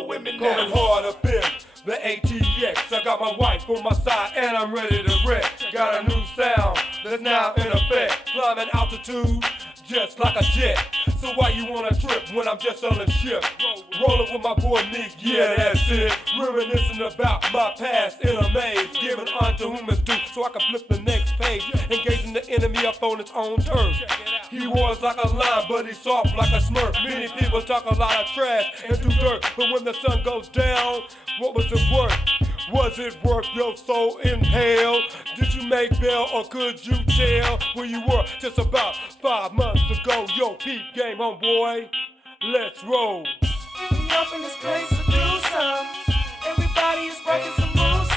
roll with me now. Going hard up in the ATX. I got my wife on my side and I'm ready to wreck. Got a new sound that's now in effect. Climbing altitude just like a jet. So why you wanna trip when I'm just on a ship? Rolling with my boy Nick, yeah, that's it. Reminiscing about my past in a maze. Giving unto whom is due so I can flip the next page. Engaging the enemy up on its own turf. He was like a lion, but he's soft like a smurf. Many people talk a lot of trash and do dirt, but when the sun goes down, what was it worth? Was it worth your soul in hell? Did you make bail or could you tell where you were just about 5 months ago? Yo, peep game, homeboy, let's roll. We up in this place to do some. Everybody is rocking some moves.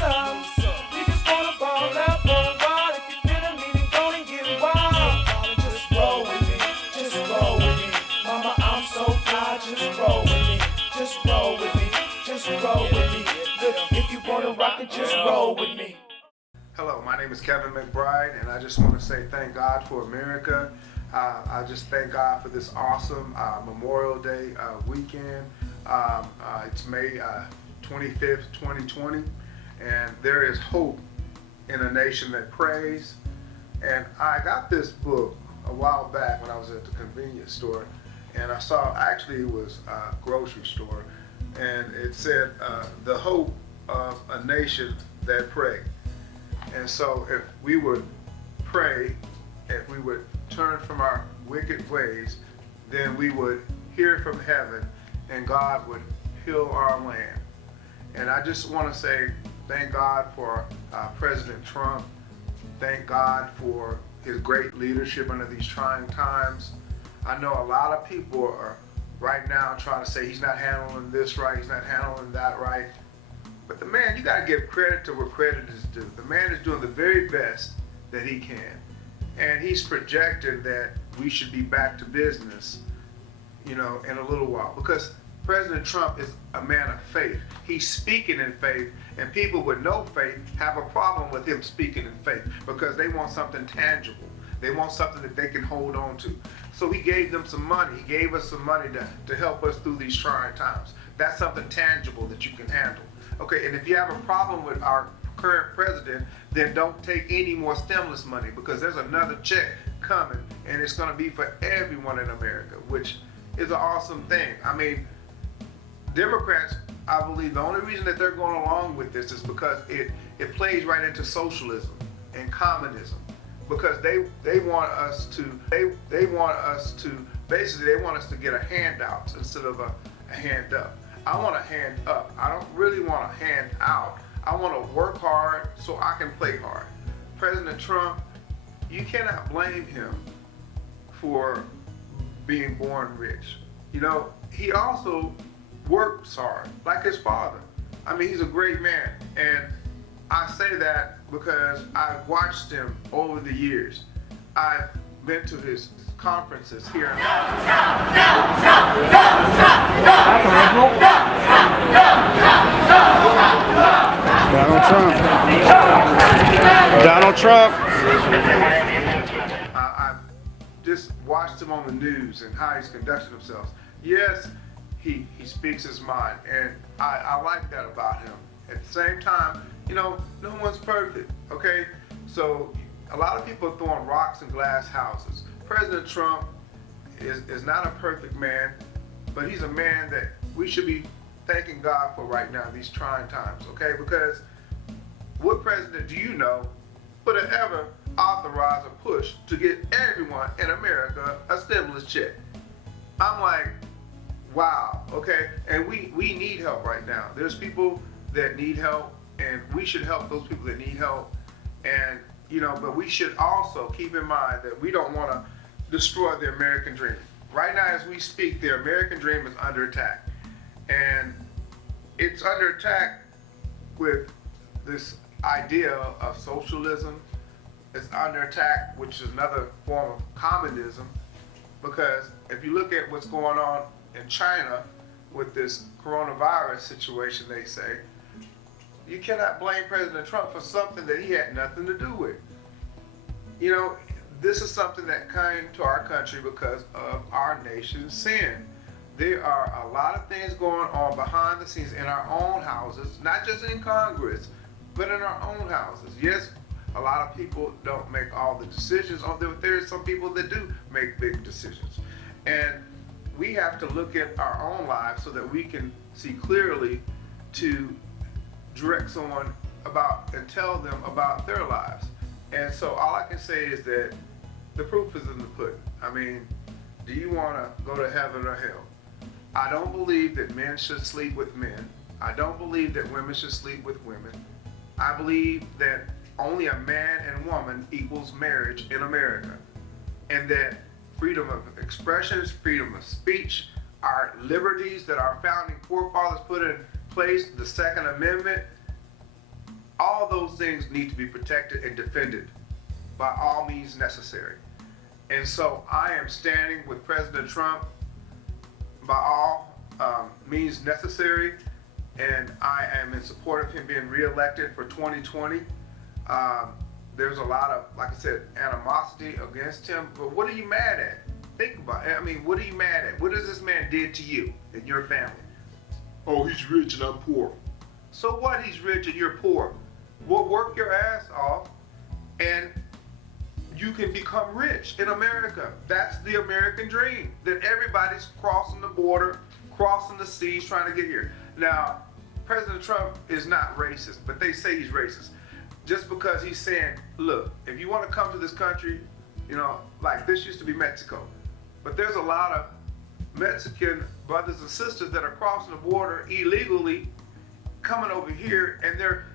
We just wanna ball out for a while. If you feelin' me, then go and get wild. Just roll with me, just roll with me. Mama, I'm so fly, just roll with me. Just roll with me, just roll with me. Look, if you wanna rock it, just roll with me. Hello, my name is Kevin McBride, and I just want to say thank God for America. I just thank God for this awesome Memorial Day weekend. It's May 25th, 2020, and there is hope in a nation that prays. And I got this book a while back when I was at the convenience store, and I saw, actually it was a grocery store, and it said, the hope of a nation that pray. And so if we would pray, if we would turn from our wicked ways, then we would hear from heaven and God would heal our land. And I just want to say thank God for President Trump. Thank God for his great leadership under these trying times. I know a lot of people are right now trying to say he's not handling this right, he's not handling that right. But the man, you got to give credit to where credit is due. The man is doing the very best that he can. And he's projected that we should be back to business, in a little while. Because President Trump is a man of faith. He's speaking in faith, and people with no faith have a problem with him speaking in faith because they want something tangible. They want something that they can hold on to. So he gave them some money. He gave us some money to help us through these trying times. That's something tangible that you can handle. Okay, and if you have a problem with our current president, then don't take any more stimulus money because there's another check coming and it's going to be for everyone in America, which is an awesome thing. I mean, Democrats, I believe the only reason that they're going along with this is because it plays right into socialism and communism, because they want us to basically they want us to get a handout instead of a hand up. I want a hand up. I don't really want a hand out. I want to work hard so I can play hard. President Trump, you cannot blame him for being born rich. He also works hard, like his father. I mean, he's a great man. And I say that because I've watched him over the years. I've been to his conferences here in Donald Trump. I've just watched him on the news and how he's conducted himself. Yes, he speaks his mind, and I like that about him. At the same time, no one's perfect, okay? So a lot of people are throwing rocks in glass houses. President Trump is not a perfect man, but he's a man that we should be thanking God for right now, these trying times, okay? Because what president do you know would have ever authorized a push to get everyone in America a stimulus check? I'm like, wow, okay? And we need help right now. There's people that need help, and we should help those people that need help. And but we should also keep in mind that we don't want to destroy the American dream. Right now, as we speak, the American dream is under attack. And it's under attack with this idea of socialism. It's under attack, which is another form of communism. Because if you look at what's going on in China with this coronavirus situation, they say, you cannot blame President Trump for something that he had nothing to do with. This is something that came to our country because of our nation's sin. there are a lot of things going on behind the scenes in our own houses, not just in Congress, but in our own houses. Yes, a lot of people don't make all the decisions. There are some people that do make big decisions. And we have to look at our own lives so that we can see clearly to direct someone about and tell them about their lives. And so all I can say is that the proof is in the pudding. I mean, do you want to go to heaven or hell? I don't believe that men should sleep with men. I don't believe that women should sleep with women. I believe that only a man and woman equals marriage in America. And that freedom of expression, freedom of speech, our liberties that our founding forefathers put in place, the Second Amendment, all those things need to be protected and defended by all means necessary. And so I am standing with President Trump by all means necessary, and I am in support of him being reelected for 2020. There's a lot of, like I said, animosity against him, but what are you mad at? Think about it. I mean, what are you mad at? What has this man did to you and your family? Oh, he's rich and I'm poor. So what? He's rich and you're poor. Well, work your ass off and you can become rich in America. That's the American dream, that everybody's crossing the border, crossing the seas, trying to get here. Now, President Trump is not racist, but they say he's racist. Just because he's saying, look, if you want to come to this country, you know, like this used to be Mexico, but there's a lot of Mexican brothers and sisters that are crossing the border illegally, coming over here, and they're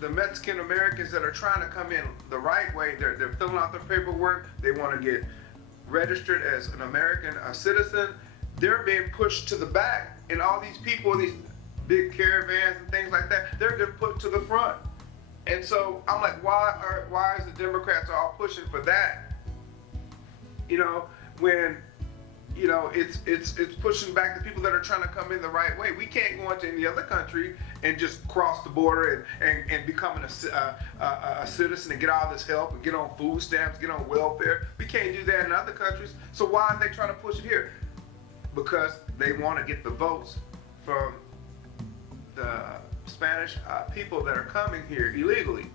the Mexican Americans that are trying to come in the right way. They're filling out their paperwork. They want to get registered as an American citizen. They're being pushed to the back, and all these people, these big caravans and things like that, they're getting put to the front. And so I'm like, why is the Democrats all pushing for that? You know, when you know it's pushing back the people that are trying to come in the right way. We can't go into any other country and just cross the border and become a citizen and get all this help and get on food stamps, get on welfare. We can't do that in other countries. So why are they trying to push it here? Because they want to get the votes from the Spanish people that are coming here illegally.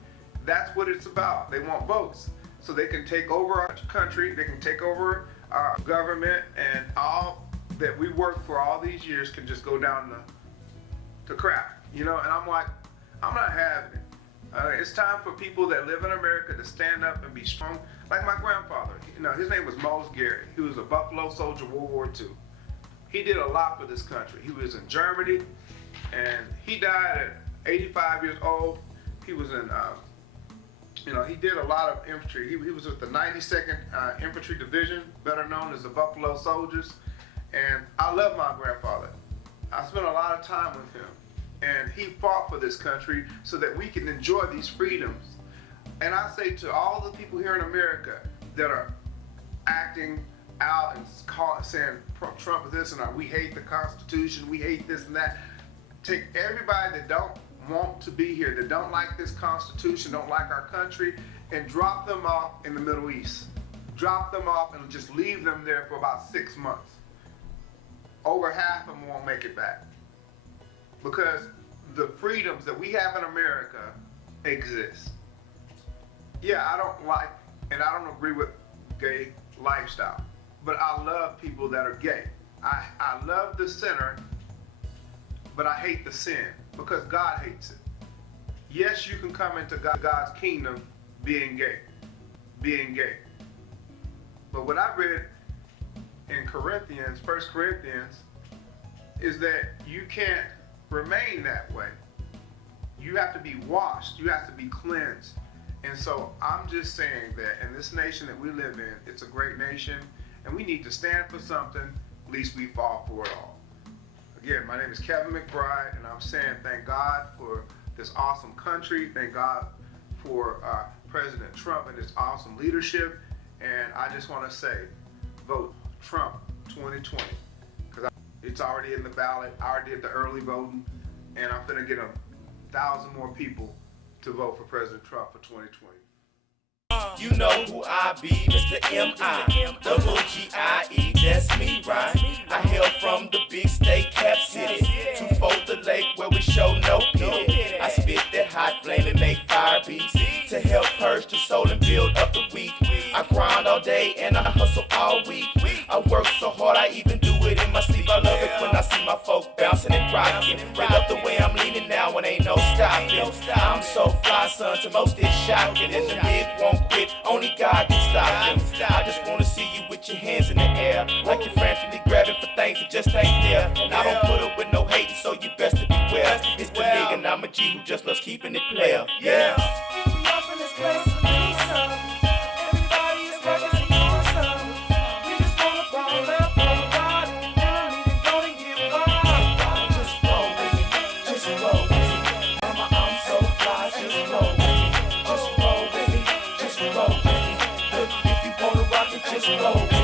That's what it's about. They want votes so they can take over our country, they can take over our government, and all that we worked for all these years can just go down to crap, you know. And I'm like, I'm not having it. It's time for people that live in America to stand up and be strong. Like my grandfather, you know, his name was Mose Gary. He was a Buffalo soldier, World War II. He did a lot for this country. He was in Germany, and he died at 85 years old. He was in, you know, he did a lot of infantry. He was with the 92nd Infantry Division, better known as the Buffalo Soldiers. And I love my grandfather. I spent a lot of time with him. And he fought for this country so that we can enjoy these freedoms. And I say to all the people here in America that are acting out and saying Trump is this and that, we hate the Constitution, we hate this and that. Take everybody that don't want to be here, that don't like this Constitution, don't like our country, and drop them off in the Middle East. Drop them off and just leave them there for about 6 months. Over half of them won't make it back. Because the freedoms that we have in America exist. Yeah, I don't like and I don't agree with gay lifestyle, but I love people that are gay. I love the sinner, but I hate the sin because God hates it. Yes, you can come into God's kingdom being gay. But what I read in Corinthians, 1 Corinthians, is that you can't remain that way. You have to be washed. You have to be cleansed. And so I'm just saying that in this nation that we live in, it's a great nation, and we need to stand for something, lest we fall for it all. Again, my name is Kevin McBride, and I'm saying thank God for this awesome country. Thank God for President Trump and his awesome leadership. And I just want to say, vote Trump 2020. Because it's already in the ballot. I already did the early voting. And I'm going to get 1,000 more people to vote for President Trump for 2020. You know who I be, Mr. M.I. Double G.I.E. That's me, right? I hail from the big state cap city, to fold the lake where we show no pity. I spit that hot flame and make fire beats to help purge the soul and build up the weak. I grind all day and I hustle all week. I work so hard I even do it in my sleep. I love it when I see my folk bouncing and rocking. They love the way I'm leaning now when ain't no stopping. I'm so fly, son, to most it's shocking. And the mid won't quit, only God can stop them. I just wanna see you with your hands in the air, like you're frantically grabbing for things that just ain't there. And I don't put up with no hating, so you best to beware. It's the big and I'm a G who just loves keeping it player. Yeah. We up in this place to do something. Everybody is rocking some awesome. We just wanna ball out for a while. And we gonna get wild. Just roll with me, just roll with me. Mama, I'm so fly, just roll with me. Just roll with me, just roll with me. Look, if you wanna rock it, just roll with me.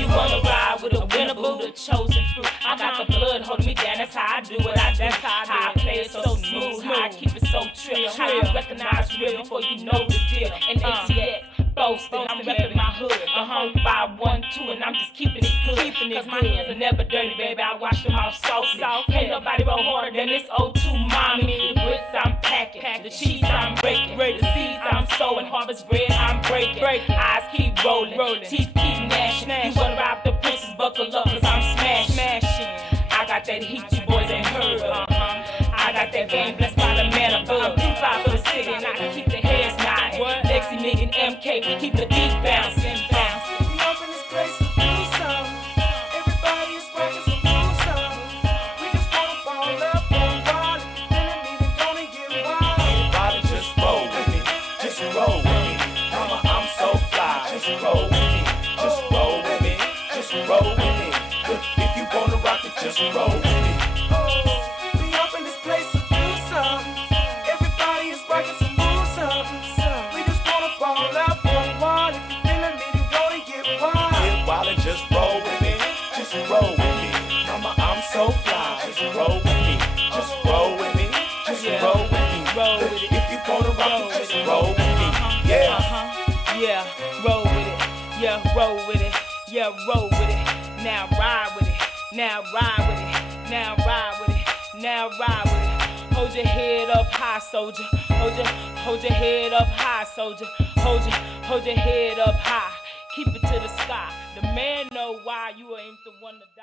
You wanna ride with a winner, boo, the chosen fruit. I got the blood holding me down, that's how I do it. That's how I play it so smooth, how I keep it so trill. How you recognize real before you know the deal. And ATX, boasting, I'm repping my hood. The home by 1, 2, and I'm just keeping it good. Cause my hands are never dirty, baby, I wash them off saucy. Can't nobody roll harder than this O2 mommy. The grits I'm packing, the cheese I'm breaking, the seeds I'm sowing, harvest bread I'm breaking. Eyes keep rolling, teeth keep gnashing. You wanna rob the princess, buckle up, cause I'm smashing. I got that heat you boys ain't heard of. I got that game blessed by the man above. I'm too fly for the city and I can keep the heads nodding. Lexi, Megan, MK, keep the beat bouncing. We up in this place to do something. Everybody is rocking some awesome. We just wanna ball out for a while. And we gonna get wild. Everybody just roll with me, just roll with me. Mama, I'm so fly, just roll with me, just roll with me, just roll with me. Look, if you wanna rock it, just roll with me. We up in this place to do something. Everybody is rocking some awesome. We just wanna ball out for a while. If you feeling me, then go and get wild. Get wild and just roll with me, just roll with me. Mama, I'm so fly, just roll with me, just roll with me, just roll with me. Look, if you wanna rock it, just roll with me. Yeah. Yeah, roll with it. Yeah, roll with it. Yeah, roll with it. Now ride with it. Now ride with it. Now ride with it. Now ride with it. Hold your head up high, soldier. Hold your head up high, soldier. Hold your head up high. Keep it to the sky. The man know why you ain't the one to die.